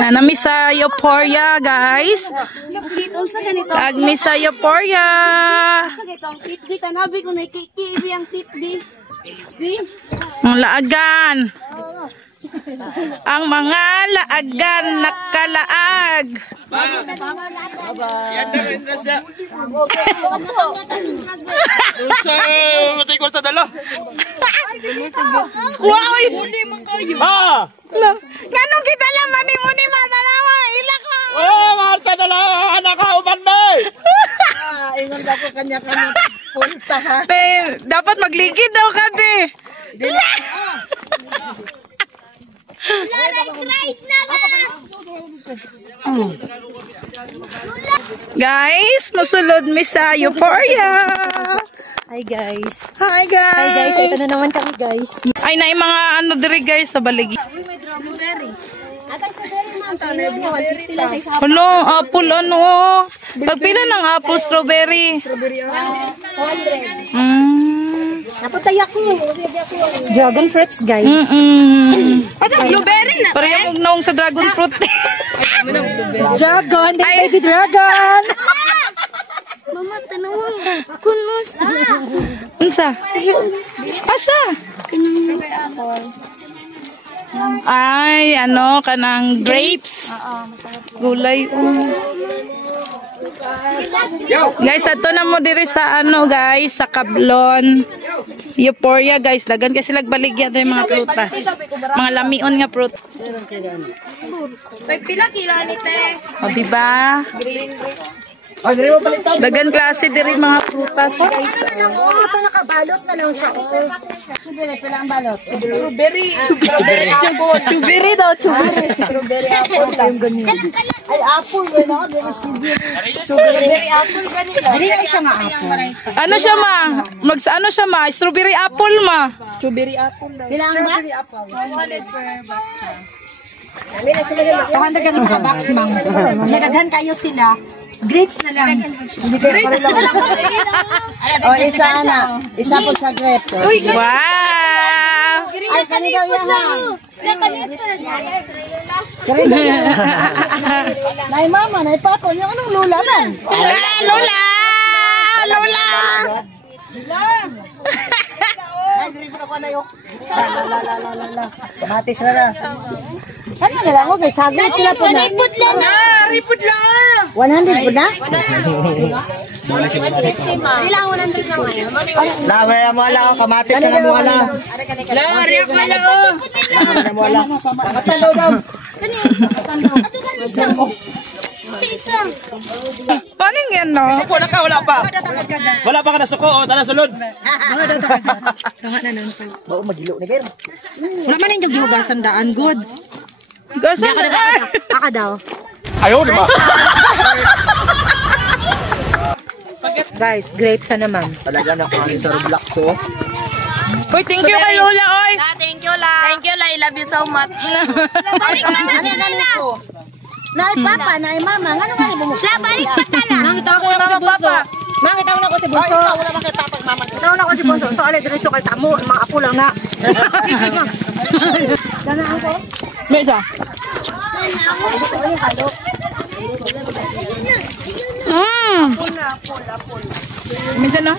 Nanami sa Euphoria, guys. Agmi sa Euphoria. Ang laagan. Ang mga laagan nakalaag. Yan na rin na siya. Sa matay ko sa dala. Squaw! Ha! Ganong kita laman ni mo ni Madalawa. Ilak ka! Oh, marka dala. Anak ka, uban ba? Ingon ako kanya-kanya punta ha. Dapat magligid daw ka, de. Guys, musulod mi sa Euphoria. Hi guys. Hi guys. Hi guys, ito na naman kami guys. Ay na mga ano diri guys sa baligi. Hello, apple ano? Pagpila ng apple strawberry? Naputay ako. Dragon fruits guys. Blueberry na. Parehong naong sa dragon fruit. Dragon, baby dragon. Mama, tanong kunus. Unsa? Asa? Ay, ano, kanang grapes. Gulay. Guys, ato na mo diri sa ano, guys, sa Kablon. Euphoria, guys. Dagan kasi lagbaligya diri mga prutas. Mga lamion nga fruit. Pila kilo ni te? O, diba? Dagan klase diri mga prutas, guys. Ito nakabalot na lang siya. Chubiri, pila ang balot? Strawberry daw, strawberry. Strawberry apple lang ganyan. Ay, apple yun ako. Strawberry apple ganyan. Hindi na siya nga apple. Ano siya ma? Ano siya ma? Strawberry apple ma. Strawberry apple daw. Pila ang box? 100 per box na. 200 kang isa box, ma'am. Nagaghan kayo sila. Grapes na lang. Grapes na lang. O, isa na. Isa po sa grapes. Wow! Ay, kanina yan ha. Nay mama, nay papa, yung anong lula man? Lola! Lola! Kamatis na na. Ano na lang, okay, saglit sila po na. Ripod lang! 100 po na? Ilang 100 lang ngayon. Lawa na mo ala, kamatis na lang mo ala. Lari ako na o! Na mo ala. Matalo daw. Paano yan no? Suko na ka, wala pa. Wala pa ka na suko, o, tala sulod. Bao magilo ni Ger. Wala man yung gihugasan daan. Good. Gasa na! Aka daw. Ayaw, diba? Guys, grapes na naman. Talaga na kami sa Roblox ko. Uy, thank you kay Lola, oy! Thank you la. Thank you la. I love you so much. Balik na Ano nay papa, nay mama, ngano nga mo? La, balik pa tala. Nangita ko yung mga papa. Mangita ko na ko si Bunso. Wala man kay papa mama. Nauna ko si Bunso. So, alay, diretso kay tamo. Mga apo lang nga. Ganaan ko. May isa. Minsan na.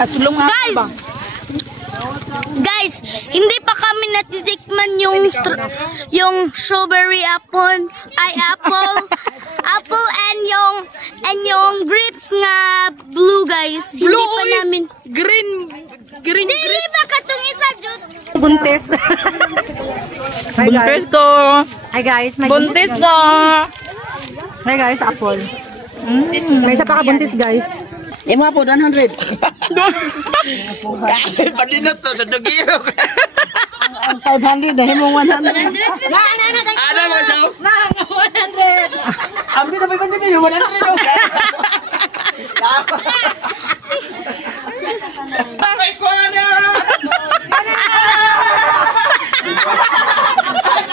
Aslong nga ba? Guys, hindi pa kami natitikman yung strawberry apple, apple and yung grapes nga blue guys. Hindi pa namin Green. Dili ba katong isa jud? Buntis. Buntis ko. Hi guys. May Buntis ko. Hi guys, apple. May isa pa ka buntis guys. Mga po 100. Padinot to sa dugiro. Ang 500 dahil mo 100. Ano ba siya? 100. Ambi na 500 yung 100. Ay, ko na!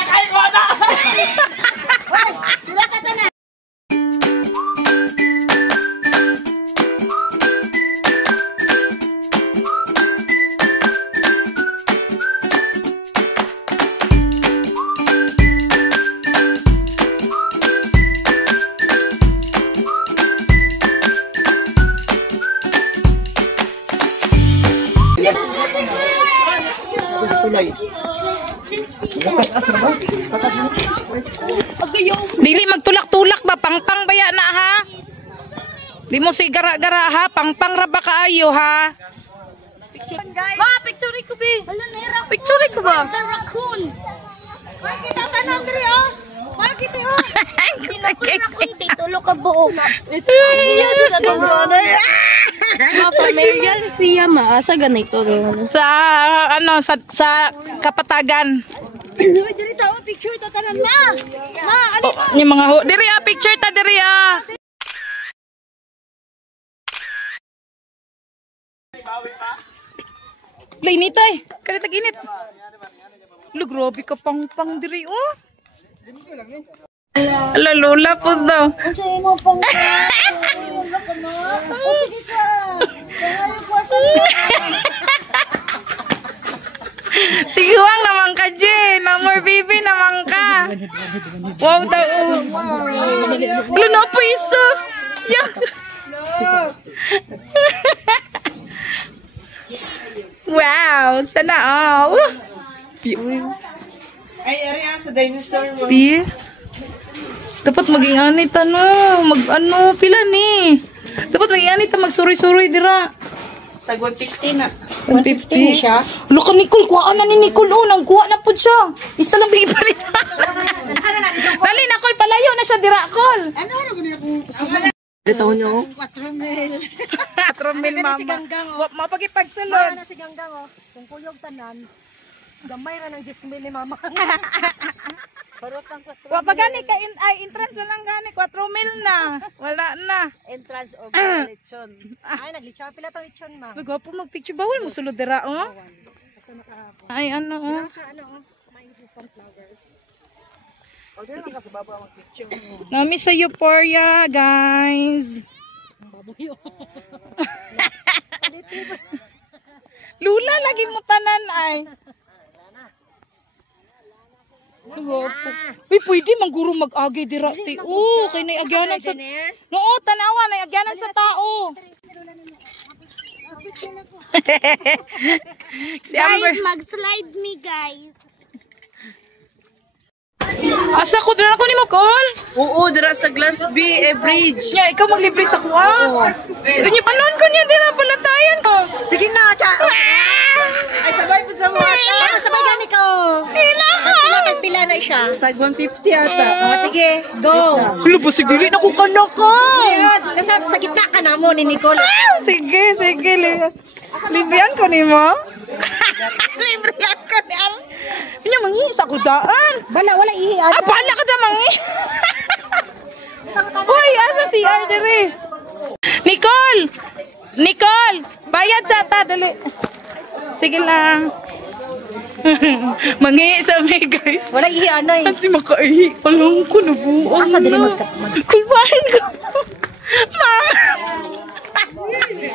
Ay, ko na! Dili magtulak-tulak ba? Pangpang baya na ha? Di mo si gara-gara ha? Pangpang ra ba kaayo ha? Ma, picture ko ba? Picture ko ba? The raccoon. Kita tanong diri oh. Bakit oh? Raccoon titulo ka buo. Pamilya siya maasa ganito. Sa ano sa Kapatagan. Diri ta oh picture ta tanan na. Ma, Oh, yung mga diri ah, picture ta diri ah. Lainit ay. Kada tag-init. Lu grabe ka pang diri oh. Ala lola po daw. unsa imo pang oh, sige ka. Kaya kwarto. Tiguang naman ka, Jen. Namor baby naman ka. Wow daw. Lu na po iso. Yak. Wow, sana all. Ay, ari ang sa dinosaur mo. Pi. Dapat maging anit ano, mag-ano, pila ni. Dapat maging anit magsuri-suri dira. Tag 150 na. 150 siya. Lo ka Nicole, kuhaan na ni Nicole oh, nangkuha na po siya. Isa lang bipalit. Dali Nicole, palayo na siya dira, Col. Ano ba niya kung dito nyo? 4 mil. 4 mil mama. Si Ganggang oh. Mapagipagsalon. Na si Ganggang oh. Kung kuyog tanan, gamay ra ng 10 mil ni mama. Barotang 4 Wa pa gani ka entrance lang gani 4 mil na. Wala na. entrance o lechon. Ay, naglitsa. Pila tong lechon, ma? Nagapo magpicture bawal mo sulod dira oh. Basta nakahapon. Ay ano oh. Sa ano oh, may sunflower. Nami sa Euphoria, guys. Lula lagi mo tanan ay. Uy, pwede mangguro mag-agi dira ti. Oh, kay nay agyanan sa noo, tanawa nay agyanan sa tao. Si Amber. Guys, mag-slide me, guys. Asa ko dira ko ni mo call? Oo, dira sa Glass B Bridge. Yeah, ikaw maglibre sa kuha. Ganyan panon ko niya dira palatayan ko. Sige na, cha. Ay sabay po sa mga. Sabay gani ko. Pila na siya. Tag 150 ata. Sige, go. Hulo ba sigili na ko kana ka. Nasa sa gitna ka na mo ni Nicole. Sige, librihan ko ni mo. Librihan ko ni mo. Kanya mangi sa kudaan. Wala ihi. Ah, bala ka na mangi. Uy, asa si Ardere? Nicole, bayad sa ta, dali. Sige lang. Mangi sa may guys. Wala ihi anay. Kasi makaihi. Alam ko, nabuong Asa dili na. Kulbahin ko. Mama.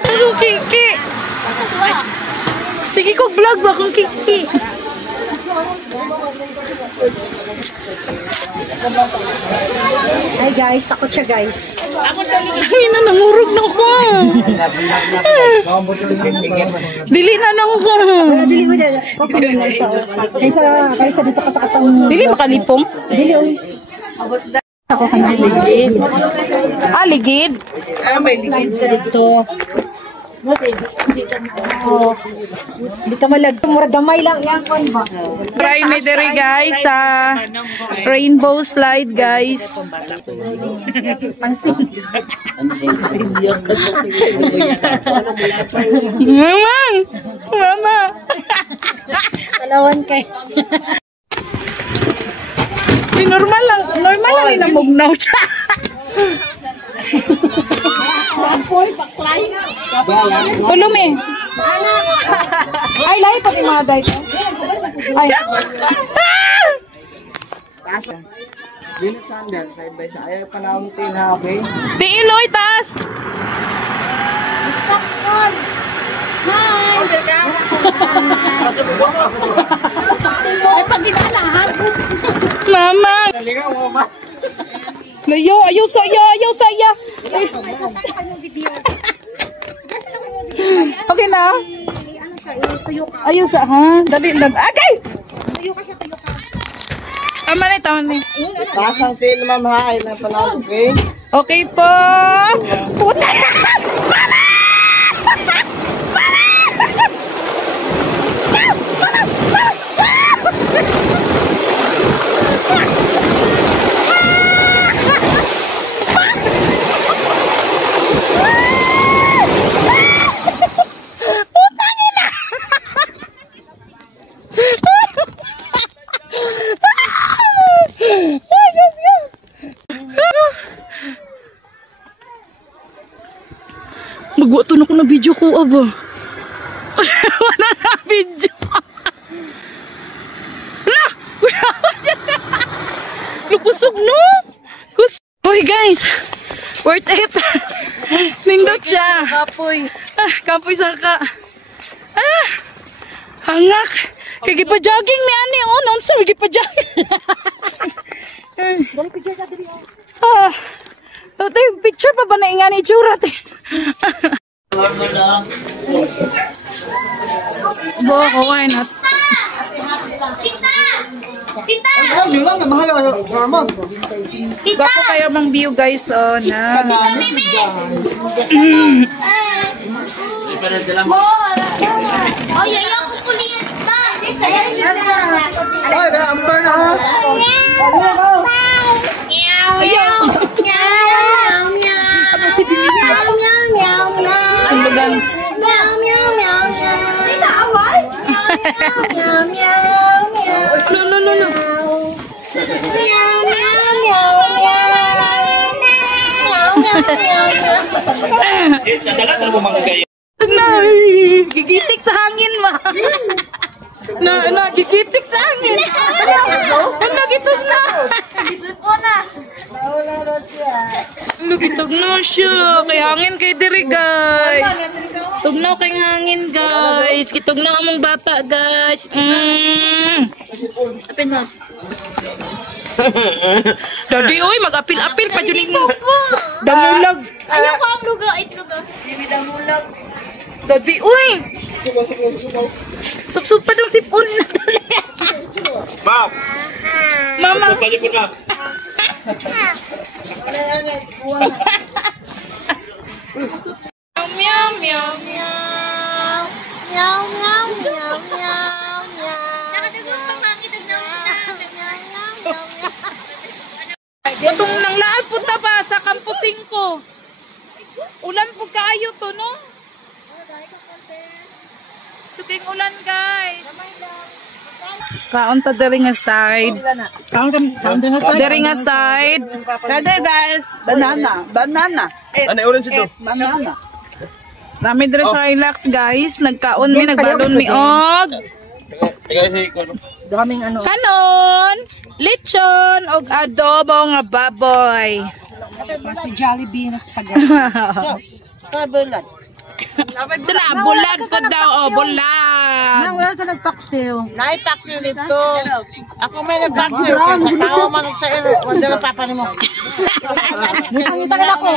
Ako kiki. Sige ko vlog ba kung kiki. Ay guys, takot siya guys. Ay na, nangurog na ko. Dili na nang ko. Dili ko dala. Kopi na sa kaysa dito ka sa katang. Dili makalipong. Dili oy. Ako ka na ligid. Ah, ligid? Ah, may ligid sa Dito. Di ka malag. Mura gamay lang yan kon ba. Try me dere guys sa rainbow slide guys. Mama. Talawan kay. Normal lang namugnaw siya. Tulong eh. Ay, lahi pati mga dahil. Ay. Dili sandal, side by side. Ayaw panahon tinabi. Di iloy, tas. Stop on. Hi. Ay pagidalahan. Mama. Galingan mo ba? Ayaw saya. Okay na. Ano siya, tuyo ka. Ayaw sa ha. Dali. Okay. Tuyo ka siya, tuyo ka. Tama na. Pasang tail, ma'am, ha? Ay, na pala, okay? Okay po. Puta! Magwato na ko na video ko, aba. Wala na video. Hala! Lukusog, no? Hoy, guys. Worth it. Nindot siya. Kapoy. Kapoy saka. Hangak. Kaya gipa-jogging ni Ani. Oh, naon sa gipa-jogging. Dali picture ka diri. Picture pa ba na ingani itsura? Bo, why not? Ay, yun lang, mahal ako. Normal. Gwapo kayo mang view, guys. Oh, na. Oh, yaya ko puliit na. Ay, amber na, ha? Ano si Denise? Sumbagan. No. Gigitik sa hangin, ma. Gigitik sa hangin. Gitog na. Gitog na siya. Kay hangin kay diri, guys. Tugnaw kay hangin, guys. Gitog na among bata, guys. Apin mo. Daddy, oy, mag-apil-apil pa dyan mo. Damulag. Ayaw ko ang lugo. Itlugo. Damulag. Daddy, uy! Sup-sup pa ng sipon na dali. Mama. Meow, meow, meow. Meow, meow, meow, meow, meow. Nakatagong pamangitag na Itong nang laag punta ba sa Campo 5? Ulan po kaayo to, no? Suking ulan, guys. Kaon ta diri nga side. Diri nga side. Brother, guys. Banana. Ano, orange ito? Banana. Nami diri sa relax, guys. Nagkaon mi, nagbalon mi og Daming ano. kanon, lechon og adobo nga baboy. Mas may Jollibee na spaghetti. Kabulan. Sila bulag po daw, oh, bulag. Wala ka nagpaksiw. Naipaksiw nito. Ako may nagpaksiw. Sa tao man sa ero. Wala na papa ni mo. Ngitang ako.